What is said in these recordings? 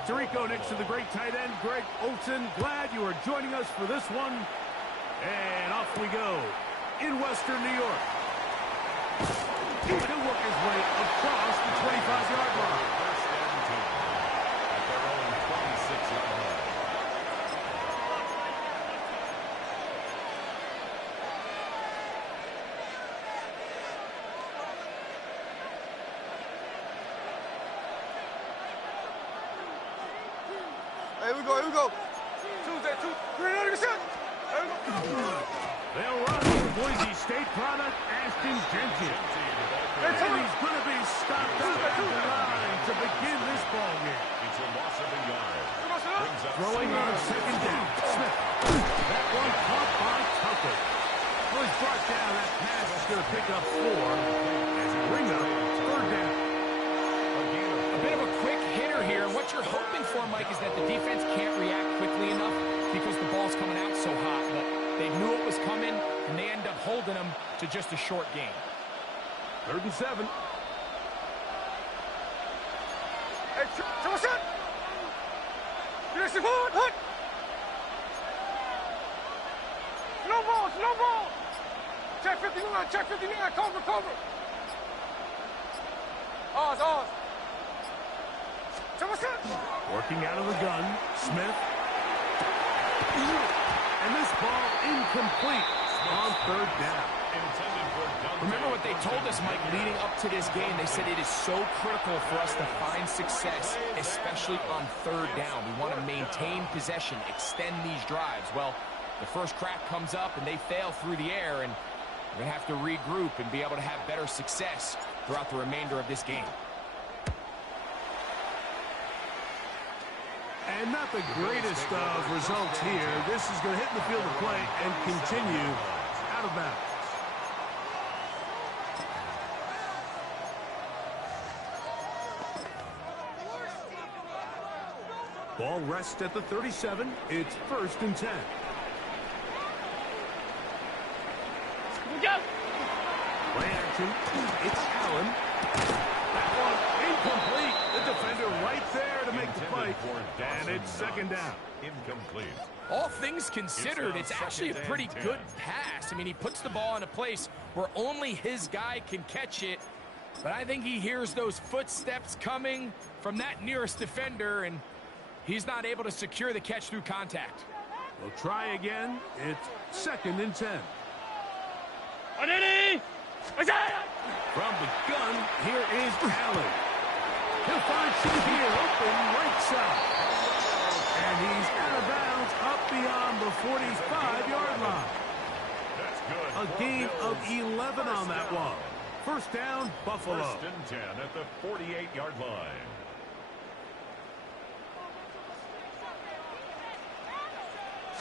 Back to Rico next to the great tight end, Greg Olson. Glad you are joining us for this one. And off we go in Western New York. He'll work his way across the 25-yard line. First and 10 at their own 26-yard line. Here we go. Tuesday, 300%. They'll run the Boise State product, Ashton Jenkins. And he's going to be stopped out at the line to begin this ball game. It's a loss of a yard. Throwing on second down. Smith. That one caught by Tucker. Well, he's brought down. That pass is going to pick up 4 as he brings up third down. A bit of a quick hitter here. What you're hoping for, Mike, is that the defense can't react quickly enough because the ball's coming out so hot. But they knew it was coming, and they end up holding them to just a short game. 3rd and 7. Hey, Johnson! Yes, forward, hut! Slow ball! Check 59, cover! Ours. Johnson! Working out of the gun, Smith. And this ball incomplete on 3rd down. Remember what they told us, Mike, leading up to this game. They said it is so critical for us to find success, especially on 3rd down. We want to maintain possession, extend these drives. Well, the first crack comes up, and they fail through the air, and we're going to have to regroup and be able to have better success throughout the remainder of this game. And not the greatest of results here. This is going to hit the field of play and continue out of bounds. Ball rests at the 37. It's 1st and 10. Play action. It's Allen. That one incomplete. The defender right there to make the play. And it's 2nd down. Incomplete. All things considered, it's actually a pretty good pass. I mean, he puts the ball in a place where only his guy can catch it. But I think he hears those footsteps coming from that nearest defender, and he's not able to secure the catch through contact. We'll try again. It's 2nd and 10. From the gun, here is Allen. He'll find Shazier open right side. And he's out of bounds up beyond the 45-yard line. That's good. A gain of 11 on that one. 1st down, Buffalo. 1st and 10 at the 48-yard line.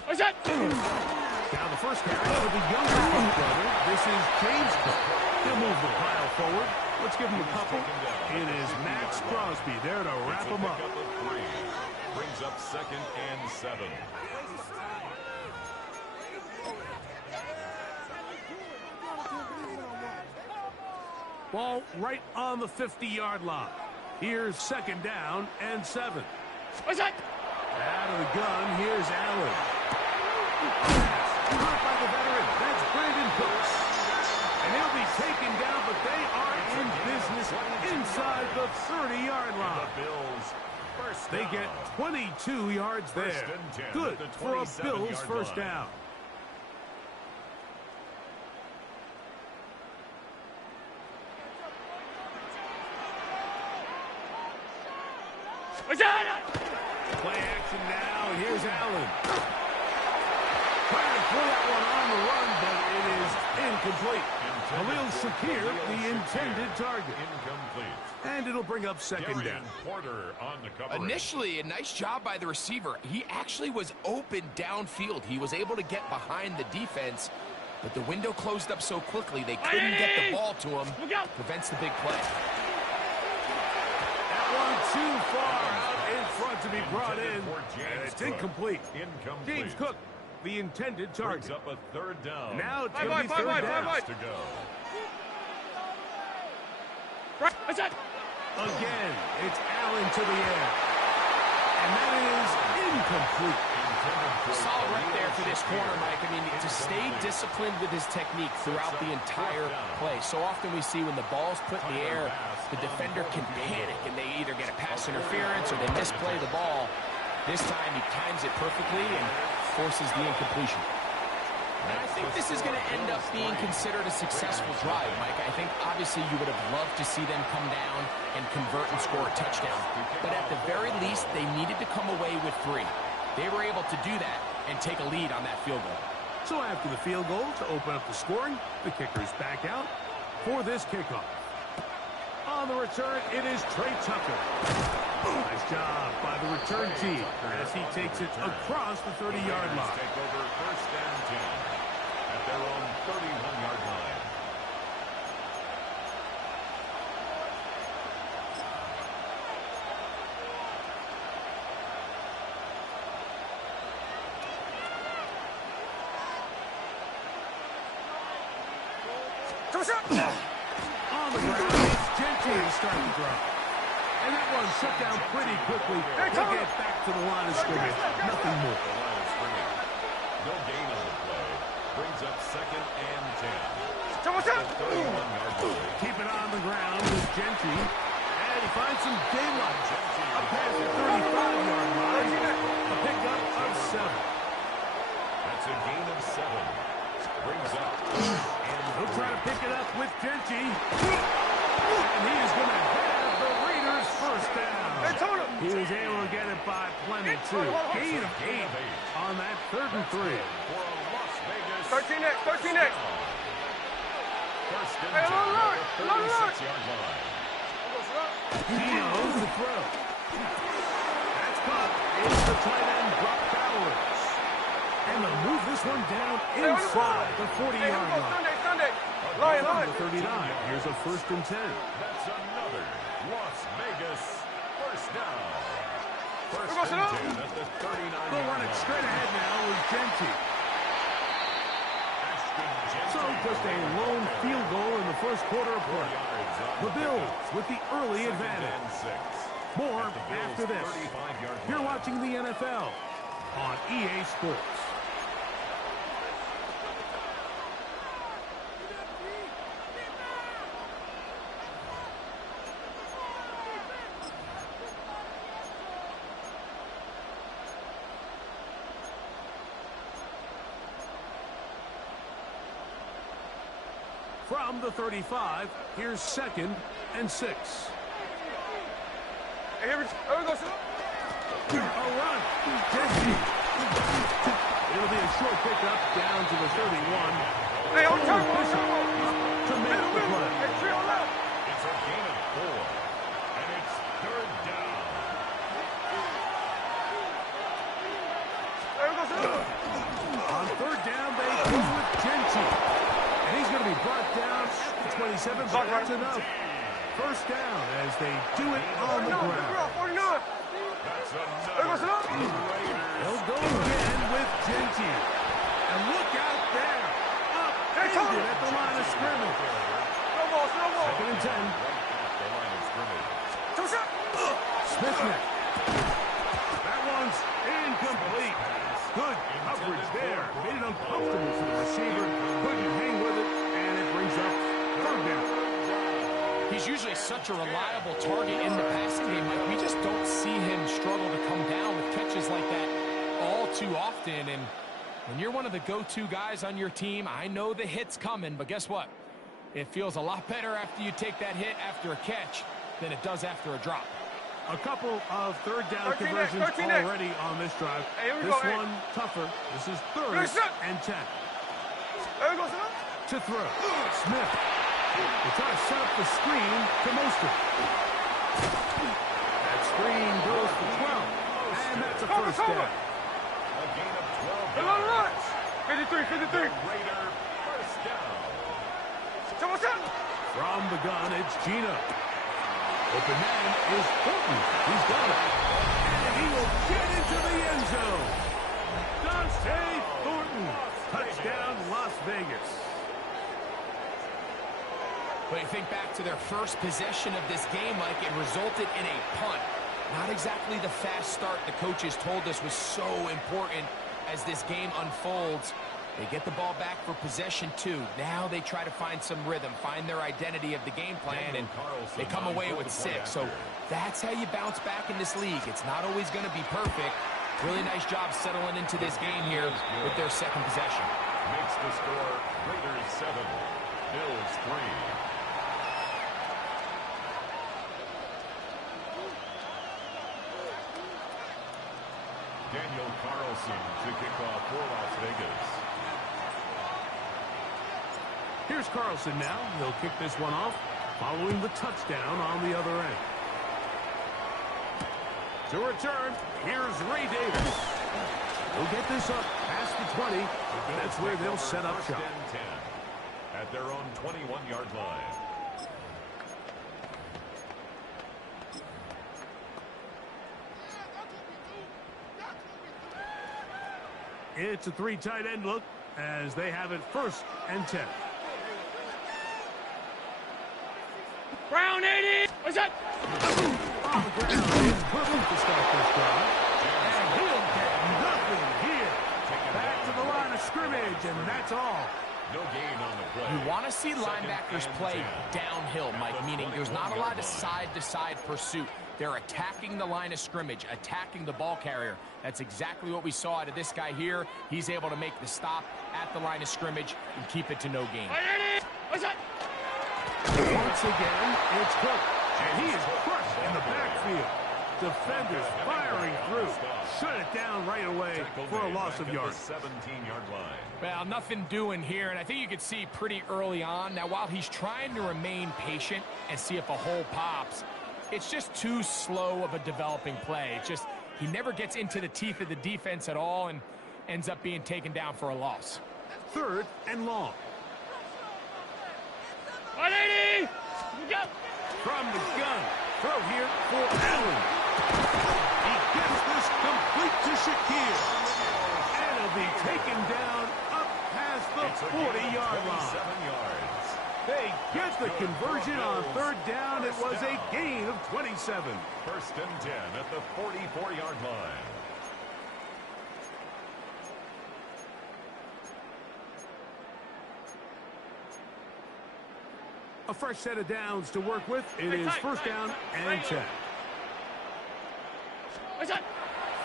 Now the first carry for the younger Cook brother. This is James Cook. He'll move the pile forward. Let's give him a couple. It is Max Crosby there to wrap him up. Brings up 2nd and 7. Ball right on the 50-yard line. Here's 2nd down and 7. Out of the gun, here's Allen. Caught by the veteran. That's Brandon Cooks. And he'll be taken down, but they are in business inside the 30-yard line. They get 22 yards there. Good for a Bills 1st down. Play action now, and here's Allen. Trying to pull that one on the run, but it is incomplete. Khalil Shakir, the intended target. Incomplete. And it'll bring up 2nd down. Porter on the coverage. Initially, a nice job by the receiver. He actually was open downfield. He was able to get behind the defense, but the window closed up so quickly they couldn't get the ball to him. Prevents the big play. That one too far out in front to be brought in, and it's incomplete. James Cook, the intended target. Brings up a 3rd down. Now it's going to be 3rd down. To go. Again, it's Allen to the air. incomplete. Solid right there for this corner, Mike. I mean, to stay disciplined with his technique throughout the entire play. So often we see when the ball's put in the air, the defender can panic, and they either get a pass interference or they misplay the ball. This time he times it perfectly and forces the incompletion. And I think this is going to end up being considered a successful drive, Mike. I think obviously you would have loved to see them come down and convert and score a touchdown. But at the very least, they needed to come away with 3. They were able to do that and take a lead on that field goal. So after the field goal to open up the scoring, the kicker's back out for this kickoff. On the return, it is Trey Tucker. Nice job by the return team as he takes it across the 30-yard line. Take over first and 10 at their own 31-yard line. On the ground, it's Gentry to start the drive. And that one shut down pretty quickly. They get back to the line of scrimmage. Nothing more. The line of scrimmage. No gain on the play. Brings up second and 10. The 31-yard line. Keep it on the ground with Gentry. And he finds some daylight. A pass at 35-yard line. A pickup of 7. That's a gain of 7. Brings up. He'll try to pick it up with Gentry. And he is going to have the Raiders first down. He was able to get it by plenty, too. Gain of 8 on that 3rd and 3. For a Las Vegas. 13 next, 13 next. First and 10 at the 36-yard line. Gino's the throw. That's caught. It's the tight end, Brock Bowers. And they'll move this one down inside the 40-yard line. Sunday. Lion. From the 39. Here's a 1st and 10. That's another Las Vegas first down. First We're and going 10 at the 39. They'll run it straight ahead now with Gentry. So just a lone field goal in the first quarter of play. The Bills with the early advantage. More after this. You're watching the NFL on EA Sports. From the 35, here's 2nd and 6. Here we go. A run. Gentry. It'll be a short pickup down to the 31. Hey, on turn. To make the play. It's a gain of 4. And it's 3rd down. On 3rd down, they go with Gentry. And he's going to be brought down at the 27, but that's enough. First down as they do it on the ground. 49. That's another They'll go again with Gentry. And look out there. Up ended at the line of scrimmage. Second and 10. the line of scrimmage. Smith net. That one's incomplete. Good coverage there. Made it uncomfortable for the receiver. Couldn't hang with it, and it brings up 3rd down. He's usually such a reliable target in the passing game. Like, we just don't see him struggle to come down with catches like that all too often. And when you're one of the go-to guys on your team, I know the hit's coming, but guess what? It feels a lot better after you take that hit after a catch than it does after a drop. A couple of 3rd down 13 conversions next. already on this drive. Hey, here we This go, hey. one tougher. This is 3rd and 10. To throw. Smith. They try to set up the screen to Mostert. That screen goes for 12. And that's a first down. A gain of 12 yards. 53. Raider first down. From the gun, it's Gino. Open man is Thornton. He's got it. And he will get into the end zone. Dante Thornton. Touchdown, Las Vegas. But you think back to their first possession of this game, like it resulted in a punt. Not exactly the fast start the coaches told us was so important as this game unfolds. They get the ball back for possession two. Now they try to find some rhythm, find their identity of the game plan, and they come away with 6. So that's how you bounce back in this league. It's not always going to be perfect. Really nice job settling into this game here with their second possession. Makes the score Raiders 7, Bills 3. Daniel Carlson to kick off for Las Vegas. Here's Carlson now. He'll kick this one off following the touchdown on the other end. To return, here's Ray Davis. He'll get this up past the 20. That's where they'll set up shop. At their own 21-yard line. It's a 3 tight end look as they have it 1st and 10. Brown 80. What's that? On the ground is Brooklyn to start this drive. And he'll get nothing here. Back to the line of scrimmage, and that's all. No gain on the play. You want to see linebackers play downhill, Mike, meaning there's not a lot of side-to-side pursuit. They're attacking the line of scrimmage, attacking the ball carrier. That's exactly what we saw out of this guy here. He's able to make the stop at the line of scrimmage and keep it to no gain. What's that? Once again, it's Cook, and he is crushed in the backfield. Defenders firing through. Shut it down right away for a loss of yards. 17-yard line. Well, nothing doing here, and I think you could see pretty early on. Now, while he's trying to remain patient and see if a hole pops, it's just too slow of a developing play. It's just he never gets into the teeth of the defense at all and ends up being taken down for a loss. 3rd and long. 180. Go. From the gun. Throw here for Allen. He gets this complete to Shakir. And he'll be taken down up past the 40-yard line. 7 yards. They get the conversion on 3rd down. It was a gain of 27. 1st and 10 at the 44-yard line. A fresh set of downs to work with. It is 1st down and 10. What's that?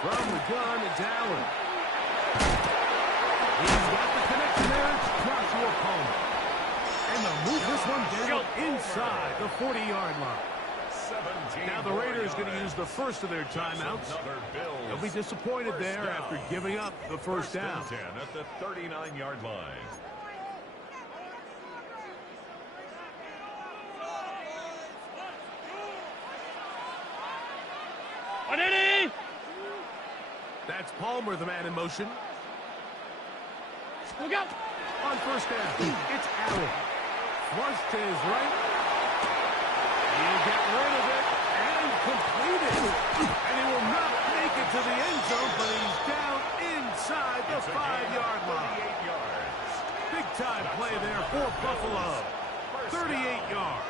From the gun, it's Allen. He's got the connection there. It's Joshua Palmer. And they'll move this one down inside the 40-yard line. Now the Raiders going to use the first of their timeouts. They'll be disappointed there after giving up the 1st down. 10 at the 39-yard line. That's Palmer, the man in motion. Look out. On 1st down, it's Allen. Flush to his right. He'll get rid of it and complete it. And he will not make it to the end zone, but he's down inside the 5-yard line. 38 yards. Big-time play there for Buffalo. 38 yards.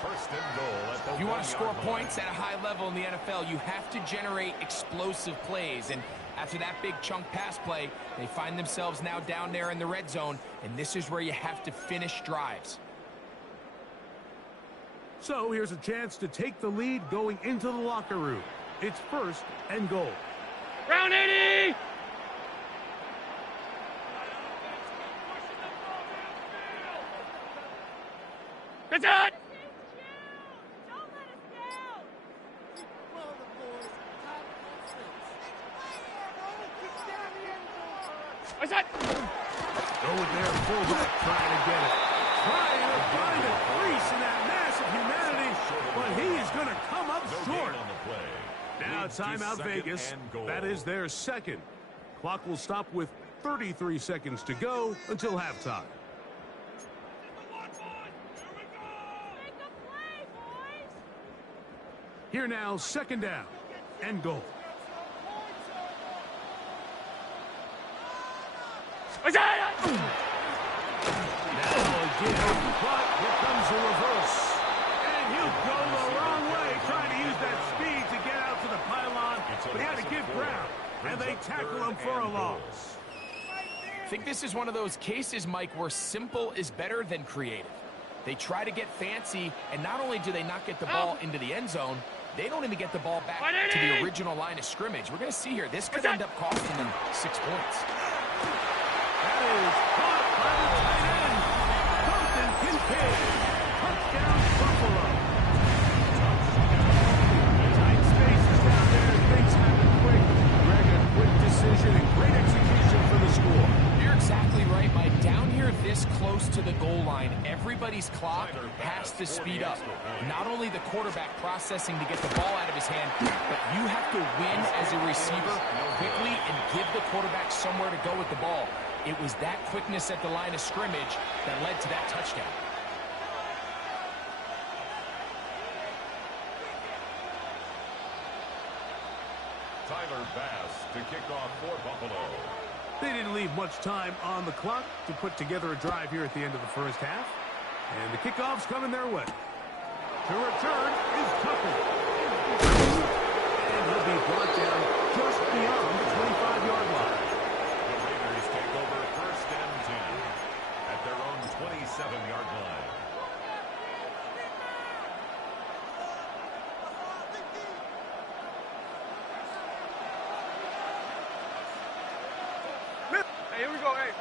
1st and goal at the If you want to score 1-yard line. points at a high level in the NFL, you have to generate explosive plays. And after that big chunk pass play, they find themselves now down there in the red zone, and this is where you have to finish drives. So here's a chance to take the lead going into the locker room. It's 1st and goal. Brown 80. That's it. What's that? Go there, fullback trying to get it. Trying to find a crease in that massive humanity, but he is going to come up short. On the play. Now Leads to timeout 2nd Vegas. and goal. That is their 2nd. Clock will stop with 33 seconds to go until halftime. Here now, 2nd down and goal. What's that? Now again, but here comes the reverse. And he'll go the wrong way, trying to use that speed to get out to the but he had to give ground, and they tackle him for a loss. I think this is one of those cases, Mike, where simple is better than creative. They try to get fancy, and not only do they not get the ball into the end zone, they don't even get the ball back to the original line of scrimmage. We're going to see here, this could end up costing them 6 points. That is caught by the tight end. Compton Kincaid. Touchdown, Buffalo. Tight spaces down there. Things happen quick. Greg, a quick decision and great execution for the score. You're exactly right, Mike. Down here this close to the goal line, everybody's clock has to speed up. Not only the quarterback processing to get the ball out of his hand, but you have to win as a receiver quickly and give the quarterback somewhere to go with the ball. It was that quickness at the line of scrimmage that led to that touchdown. Tyler Bass to kick off for Buffalo. They didn't leave much time on the clock to put together a drive here at the end of the first half. And the kickoff's coming their way. To return is Tucker. And he'll be brought down just beyond the 25-yard line. The Raiders take over first and 10 at their own 27-yard line. Hey, here we go, hey.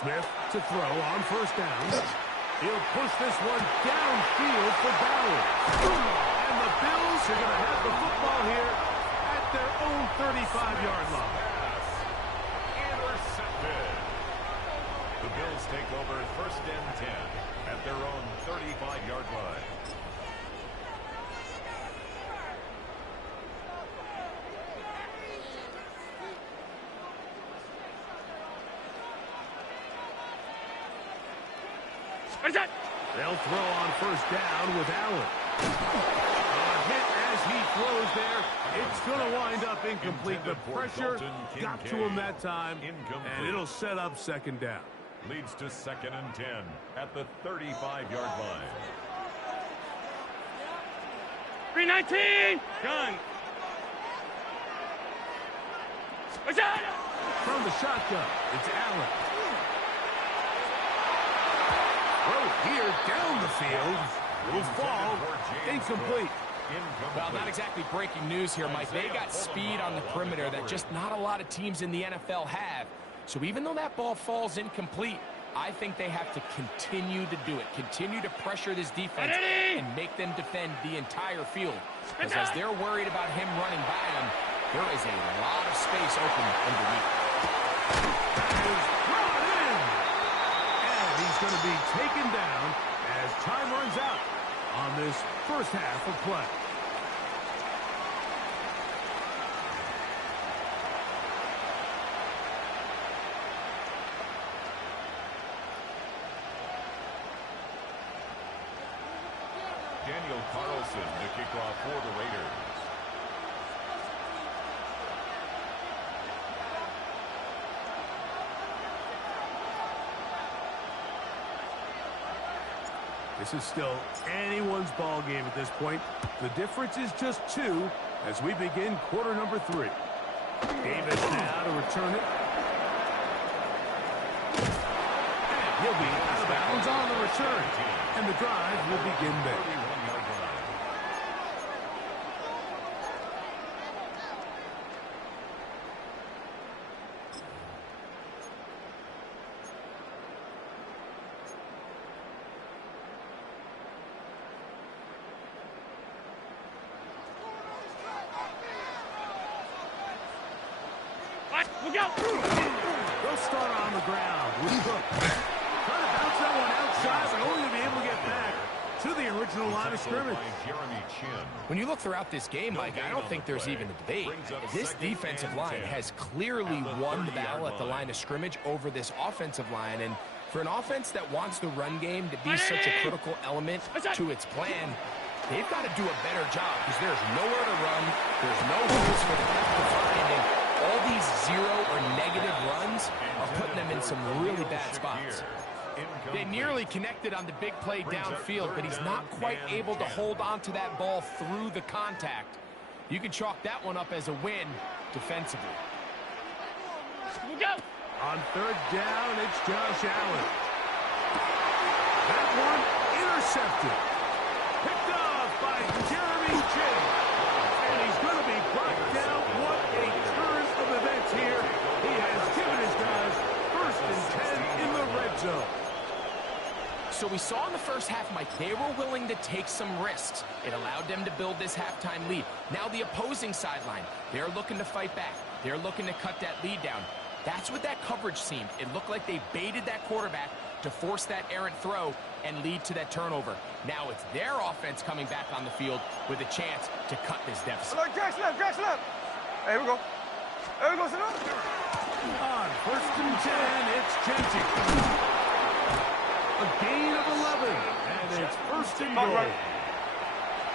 Smith to throw on first down. He'll push this one downfield for Bauer. And the Bills are going to have the football here at their own 35-yard line. Intercepted. The Bills take over first and 10 at their own 35-yard line. They'll throw on first down with Allen. A hit as he throws there. It's going to wind up incomplete. The pressure got to him that time, and it'll set up second down. Leads to second and 10 at the 35-yard line. 319! Gun! From the shotgun, it's Allen. Here down the field will fall incomplete. Well, not exactly breaking news here, Mike. They got speed on the perimeter that just not a lot of teams in the NFL have. So even though that ball falls incomplete, I think they have to continue to do it. Continue to pressure this defense and make them defend the entire field. Because as they're worried about him running by them, there is a lot of space open underneath. Going to be taken down as time runs out on this first half of play. Daniel Carlson to kick off for the Raiders. This is still anyone's ball game at this point. The difference is just 2 as we begin quarter number 3. Davis now to return it. And he'll be out of bounds on the return. And the drive will begin there. They'll start on the ground with Cook. Trying to bounce that one outside, but only to be able to get back to the original line of scrimmage. When you look throughout this game, Mike, I don't think there's even a debate. This defensive line has clearly won the battle at the line of scrimmage over this offensive line. And for an offense that wants the run game to be such a critical element to its plan, they've got to do a better job because there's nowhere to run. There's no holes for the depth to find. And all these 0 or negative runs are putting them in some really bad spots. They nearly connected on the big play downfield, but he's not quite able to hold on to that ball through the contact. You can chalk that one up as a win defensively. On third down, it's Josh Allen. That one intercepted. Picked off by Jeremy Chinn. And he's going to be brought down. What a turn of events here. He has given his guys 1st and 10 in the red zone. So we saw in the first half, Mike, they were willing to take some risks. It allowed them to build this halftime lead. Now the opposing sideline, they're looking to fight back. They're looking to cut that lead down. That's what that coverage seemed. It looked like they baited that quarterback to force that errant throw and lead to that turnover. Now it's their offense coming back on the field with a chance to cut this deficit. Jack's left. Hey, here we go. There we go, sit up. On 1st and 10, it's Genty. A gain of 11, and it's 1st and goal.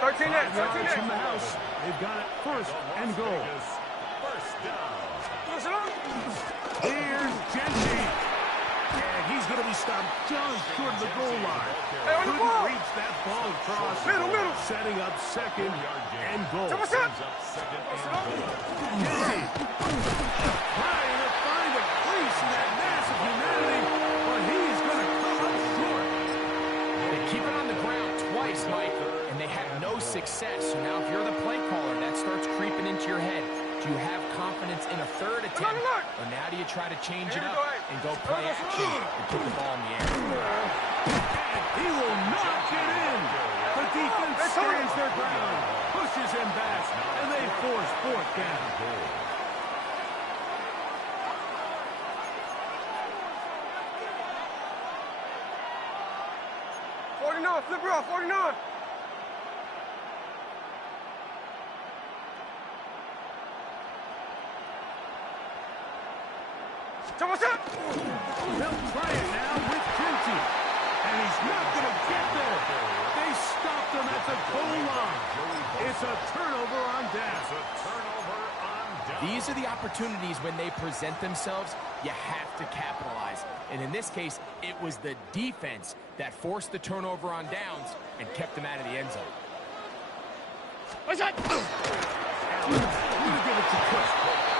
13 next, 13 yards next. from the house. They've got it 1st and goal. First down. Here's Genty. And he's going to be stopped just short of the goal line. Couldn't reach that ball across. Middle. Setting up 2nd and goal. Second and goal. Genty trying to find a place in that mass of humanity, but he's going to come up short. They keep it on the ground twice, Mike, and they have no success. So now if you're the play caller, that starts creeping into your head. Do you have confidence in a 3rd attempt, or now do you try to change it up and go play action and put the ball in the air? He will not get in. The defense stands their ground, pushes him back, and they force 4th down. 49, flip her off, 49. They'll try it now with Genty. And he's not going to get there. They stopped him at the goal line. It's a turnover on down. These are the opportunities when they present themselves, you have to capitalize. And in this case, it was the defense that forced the turnover on downs and kept them out of the end zone. What's that? Allen, going to give it to Cook.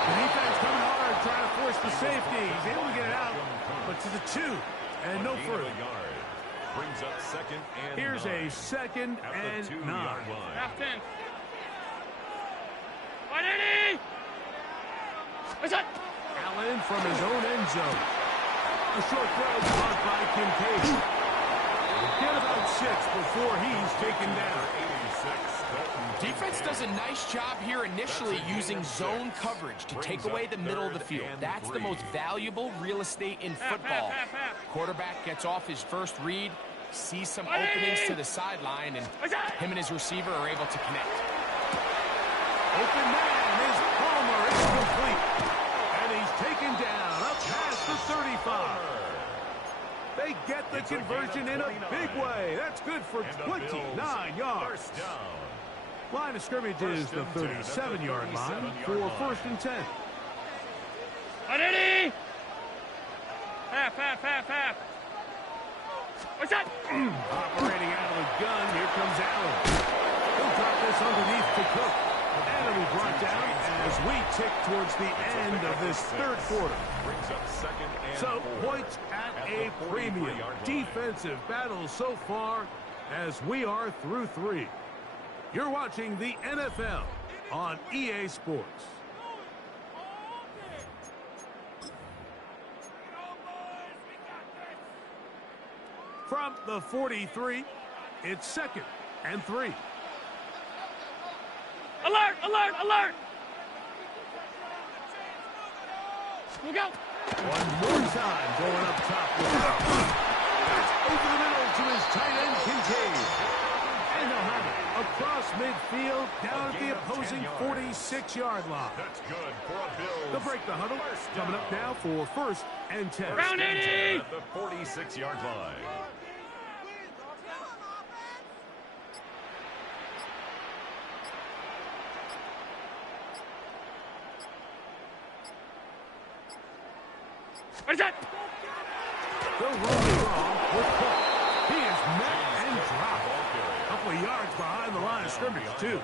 The defense coming hard, trying to force the safety. He's able to get it out, but to the 2, and no further. Brings up 2nd and Here's 9. a 2nd and 9. Half 10. 180! What's that? Allen from his own end zone. A short throw caught by Kincaid. Get about 6 before he's taken down. Defense does a nice job here initially using zone coverage to take away the middle of the field. That's the most valuable real estate in football. Quarterback gets off his first read, sees some openings to the sideline, and him and his receiver are able to connect. Open man is Palmer. It's complete. And he's taken down up past the 35. They get the conversion in a big way. That's good for 29 yards. Line of scrimmage is the 37-yard line for 1st and 10. 180! Half. What's that? Operating out of the gun, here comes Allen. He'll drop this underneath to Cook. And it'll be brought down as we tick towards the end of this 3rd quarter. So, points at a premium. Defensive battle so far as we are through 3. You're watching the NFL on EA Sports. From the 43, it's 2nd and 3. Alert! Look out! One more time going up top with that. That's over the middle to his tight end, Kincaid. And they'll have it across midfield down at the opposing 46-yard line. That's good for a Bills. They'll break the huddle. Coming up now for 1st and 10. Round 80! At the 46-yard line. What's that? They'll run the draw with Cook. He is met and dropped. A couple of yards behind the line of scrimmage, too.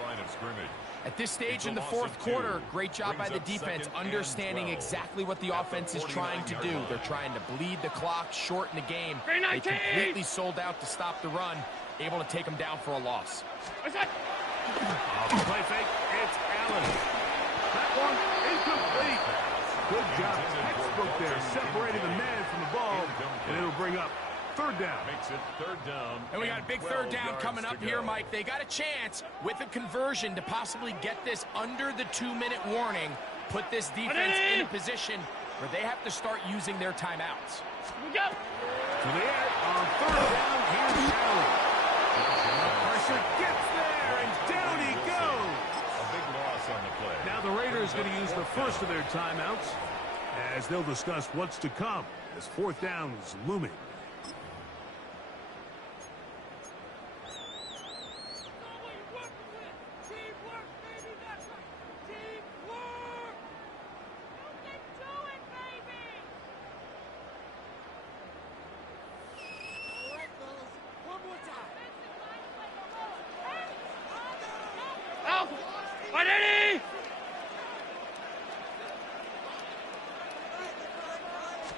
At this stage in the fourth quarter, great job by the defense understanding exactly what the offense is trying to do. They're trying to bleed the clock, shorten the game. They completely sold out to stop the run, able to take them down for a loss. Off the play fake, it's Allen. That one incomplete. Good job, textbook there, separating the man from the ball, and it'll bring up third down. Makes it third down. And we got a big third down coming up here, Mike. They got a chance with a conversion to possibly get this under the 2-minute warning, put this defense in a position where they have to start using their timeouts. To the air on third down, here's Allen. Pressure gets there, and down he goes. A big loss on the play. Now the Raiders going to use the first of their timeouts as they'll discuss what's to come as fourth down is looming.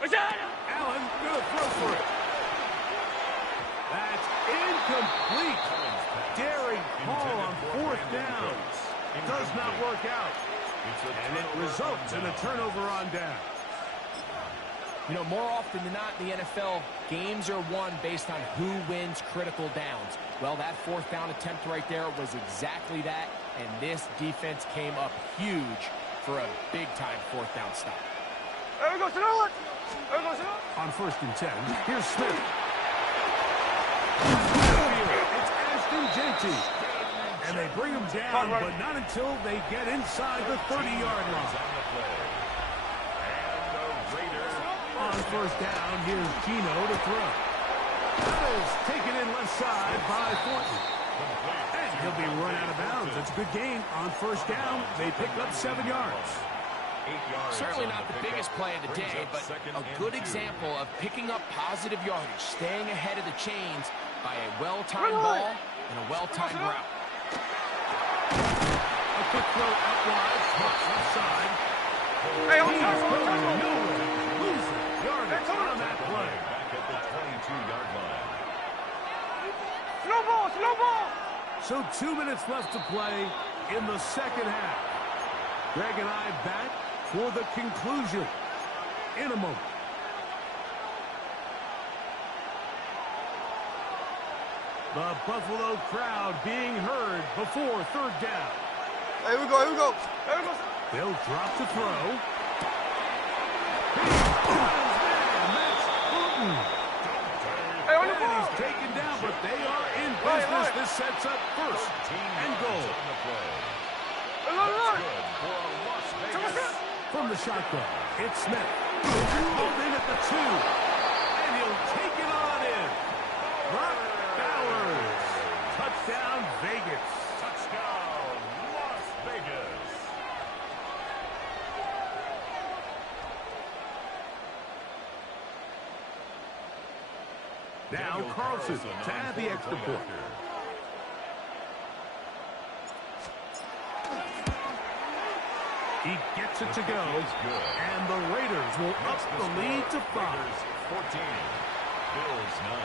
Allen going to throw for it. That's incomplete. Daring call on fourth downs. Does not work out. And it results in a turnover on down. You know, more often than not in the NFL, games are won based on who wins critical downs. Well, that fourth down attempt right there was exactly that, and this defense came up huge for a big-time fourth down stop. On first and 10, here's Smith. It's Ashton Genty. And they bring him down, but not until they get inside the 30-yard line. On first down, here's Gino to throw. That is taken in left side by Thornton. And he'll be run out of bounds. That's a good gain on first down. They pick up 7 yards. Certainly not the biggest play of the day, but a good example of picking up positive yardage, staying ahead of the chains by a well-timed ball and a well-timed route. A quick throw out wide, Smith left side. He's going nowhere. Losing yardage on that play. Back at the 22-yard line. Slow ball. So 2 minutes left to play in the second half. Greg and I back for the conclusion in a moment. The Buffalo crowd being heard before third down. Here we go. They'll drop to throw. And he's taken down, but they are in business. This sets up first and goal. From the shotgun, it's Smith. Holding at the 2. And he'll take it on in. Brock Bowers. Touchdown, Vegas. Touchdown, Las Vegas. Now Carlson to add the extra point. He gets it to go, and the Raiders will up the lead to 5. 14, Bills 9.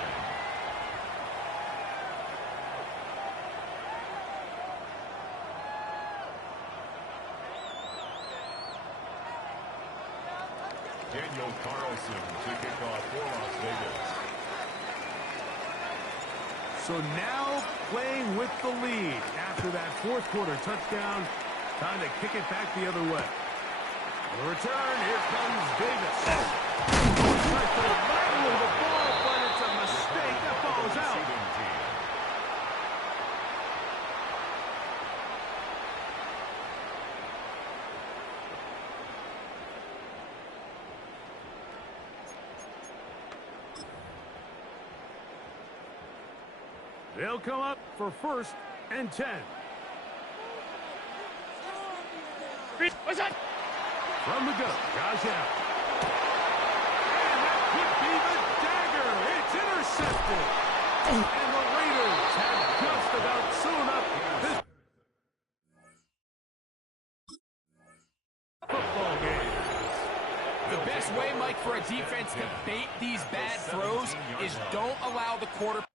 Daniel Carlson to kick off for Las Vegas. So now playing with the lead after that fourth quarter touchdown. Time to kick it back the other way. The return, here comes Davis. Tries to rattle the ball, but it's a mistake. That ball is out. They'll come up for first and 10. What's that? From the go, Josh Allen. And that could be the intercepted. And the Raiders have just about sewn up this football game. The best way, Mike, for a defense to bait these bad throws is don't allow the quarterback